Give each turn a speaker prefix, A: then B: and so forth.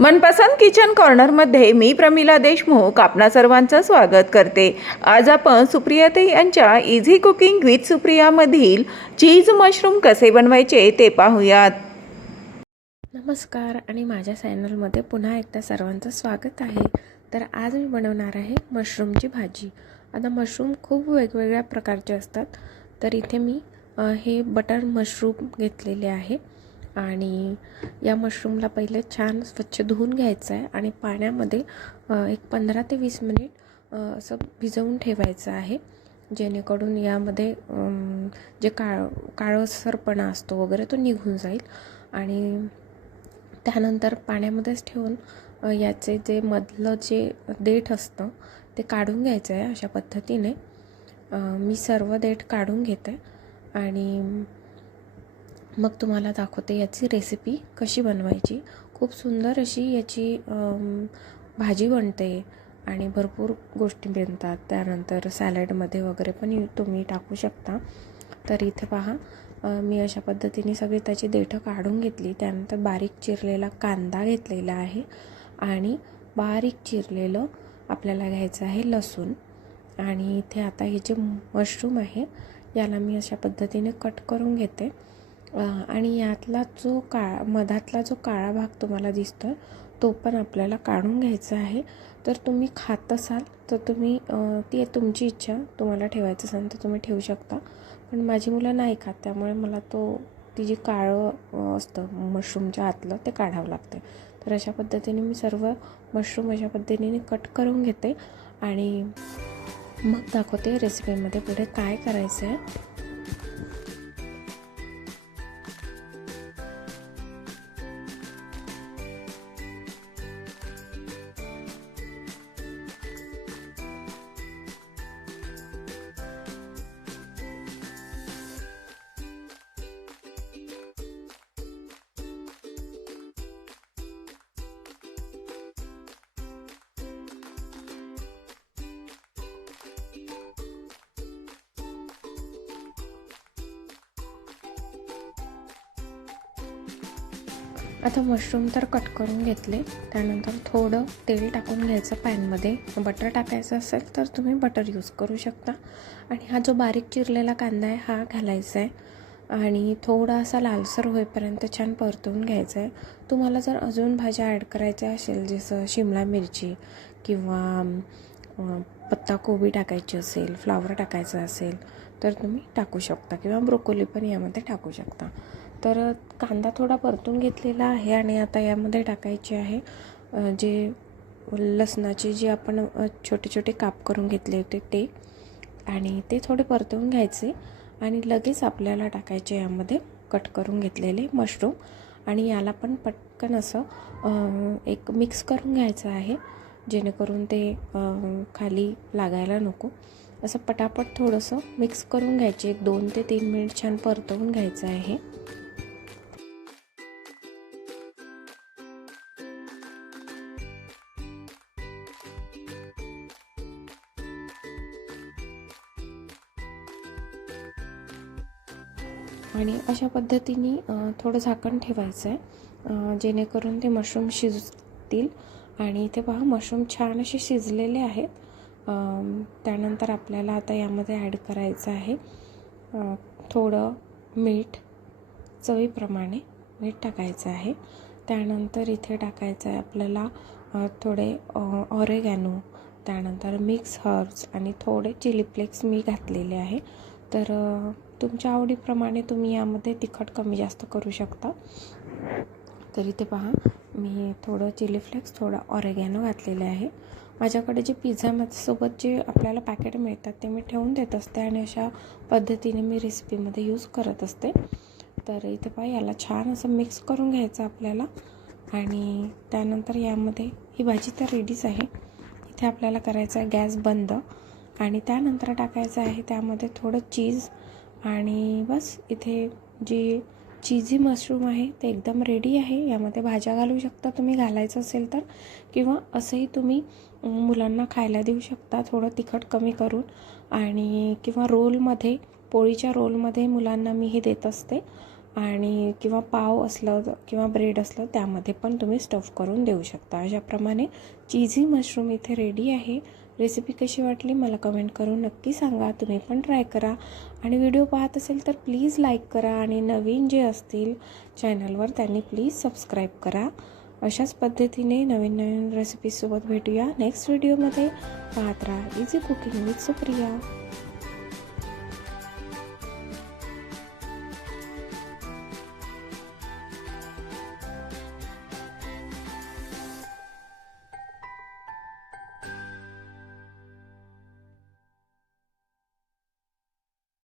A: मनपसंत kitchen कॉर्नरमध्ये मी प्रमिला देशमुख आपणा सर्वांचं स्वागत करते. आज आपण सुप्रियाताई यांच्या इझी कुकिंग विथ सुप्रियामधील चीज मशरूम कसे बनवायचे ते पाहूयात.
B: नमस्कार आणि माझ्या चॅनलमध्ये पुन्हा एकदा सर्वांचं स्वागत आहे. तर आज मी बनवणार आहे मशरूमची भाजी. आता मशरूम खूप वेगवेगळ्या प्रकारचे असतात. तर इथे मी हे बटर मशरूम घेतलेले आहे. आणि या मशरूमला पहिले छान स्वच्छ धुवून घ्यायचं आहे आणि पाण्यामध्ये एक पंधरा ते वीस मिनिट असं भिजवून ठेवायचं आहे. जेणेकरून यामध्ये जे काळ काळसरपणा असतो वगैरे तो निघून जाईल. आणि त्यानंतर पाण्यामध्येच ठेवून याचे जे मधलं जे देठ असतं ते काढून घ्यायचं आहे अशा पद्धतीने. मी सर्व देठ काढून घेते. आणि मग तुम्हाला दाखवते याची रेसिपी कशी बनवायची. खूप सुंदर अशी याची भाजी बनते आणि भरपूर गोष्टी बनतात. त्यानंतर सॅलडमध्ये वगैरे पण तुम्ही टाकू शकता. तर इथे पहा मी अशा पद्धतीने सगळी त्याची देठं काढून घेतली. त्यानंतर बारीक चिरलेला कांदा घेतलेला आहे आणि बारीक चिरलेलं आपल्याला घ्यायचं आहे लसूण. आणि इथे आता हे जे मशरूम आहे याला मी अशा पद्धतीने कट करून घेते. आणि यातला जो काळा मधातला जो काळा भाग तुम्हाला दिसतोय तो पण आपल्याला काढून घ्यायचा आहे. तर तुम्ही खात असाल तर तुम्ही ती तुमची इच्छा तुम्हाला ठेवायचं असेल तर तुम्ही ठेवू शकता. पण माझी मुलं नाही खात त्यामुळे मला तो ती जी काळं असतं मशरूमच्या आतलं ते काढावं लागतं तर अशा पद्धतीने मी सर्व मशरूम अशा पद्धतीने कट करून घेते आणि मग दाखवते रेसिपीमध्ये पुढे काय करायचं आहे आता मशरूम तर कट करून घेतले. त्यानंतर थोडं तेल टाकून घ्यायचं पॅनमध्ये. बटर टाकायचं असेल तर तुम्ही बटर यूज करू शकता. आणि हा जो बारीक चिरलेला कांदा आहे हा घालायचा आहे. आणि थोडासा लालसर होईपर्यंत छान परतवून घ्यायचा आहे. तुम्हाला जर अजून भाज्या ॲड करायच्या असेल जसं शिमला मिरची किंवा पत्ताकोबी टाकायची असेल फ्लावर टाकायचं असेल तर तुम्ही टाकू शकता. किंवा ब्रोकोली पण यामध्ये टाकू शकता. तर कांदा थोडा परतून घेतलेला आहे आणि आता यामध्ये टाकायचे आहे जे लसणाचे जे आपण छोटे छोटे काप करून घेतले होते ते. आणि ते थोडे परतवून घ्यायचे आणि लगेच आपल्याला टाकायचे यामध्ये कट करून घेतलेले मशरूम. आणि याला पण पटकन असं एक मिक्स करून घ्यायचं आहे जेणेकरून ते खाली लागायला नको. असं पटापट थोडंसं मिक्स करून घ्यायचे एक दोन ते तीन मिनिट छान परतवून घ्यायचं आहे. आणि अशा पद्धतीने थोडं झाकण ठेवायचं आहे जेणेकरून ते मशरूम शिजतील आणि इथे पहा मशरूम छान असे शिजलेले आहेत. त्यानंतर आपल्याला आता यामध्ये ॲड करायचं आहे थोडं मीठ चवीप्रमाणे मीठ टाकायचं आहे. त्यानंतर इथे टाकायचं आहे आपल्याला थोडे ऑरेगॅनो त्यानंतर मिक्स हर्ब्स आणि थोडे चिली फ्लेक्स मी घातलेले आहे. तर तुमच्या आवडीप्रमाणे तुम्ही यामध्ये तिखट कमी जास्त करू शकता. तर इथे पहा मी थोडं चिली फ्लेक्स थोडं ऑरेगॅनो घातलेले आहे. माझ्याकडे जे पिझ्झासोबत जे आपल्याला पॅकेट मिळतात ते मी ठेवून देत असते आणि अशा पद्धतीने मी रेसिपीमध्ये यूज करत असते. तर इथे पहा याला छान असं मिक्स करून घ्यायचं आपल्याला. आणि त्यानंतर यामध्ये ही भाजी तर रेडीच आहे. इथे आपल्याला करायचं आहे गॅस बंद. आणि त्यानंतर टाकायचं आहे त्यामध्ये थोडं चीज आणि बस इथे जी चीजी मशरूम आहे ते एकदम रेडी आहे. यामध्ये भाज्या घालू शकता तुम्ही घालायचं असेल तर. किंवा असंही तुम्ही मुलांना खायला देऊ शकता थोडं तिखट कमी करून. आणि किंवा रोलमध्ये पोळीच्या रोलमध्ये मुलांना मी हे देत असते. आणि किंवा पाव असलं किंवा ब्रेड असलं त्यामध्ये पण तुम्ही स्टफ करून देऊ शकता. अशाप्रमाणे चीझी मशरूम इथे रेडी आहे. रेसिपी कशी वाटली मला कमेंट करून नक्की सांगा. तुम्ही पण ट्राय करा. आणि व्हिडिओ पाहत असेल तर प्लीज लाईक करा आणि नवीन जे असतील चॅनलवर त्यांनी प्लीज सबस्क्राईब करा. अशाच पद्धतीने नवीन नवीन रेसिपीसोबत भेटूया. नेक्स्ट व्हिडिओमध्ये पाहत राहा. Easy cooking with Supriya.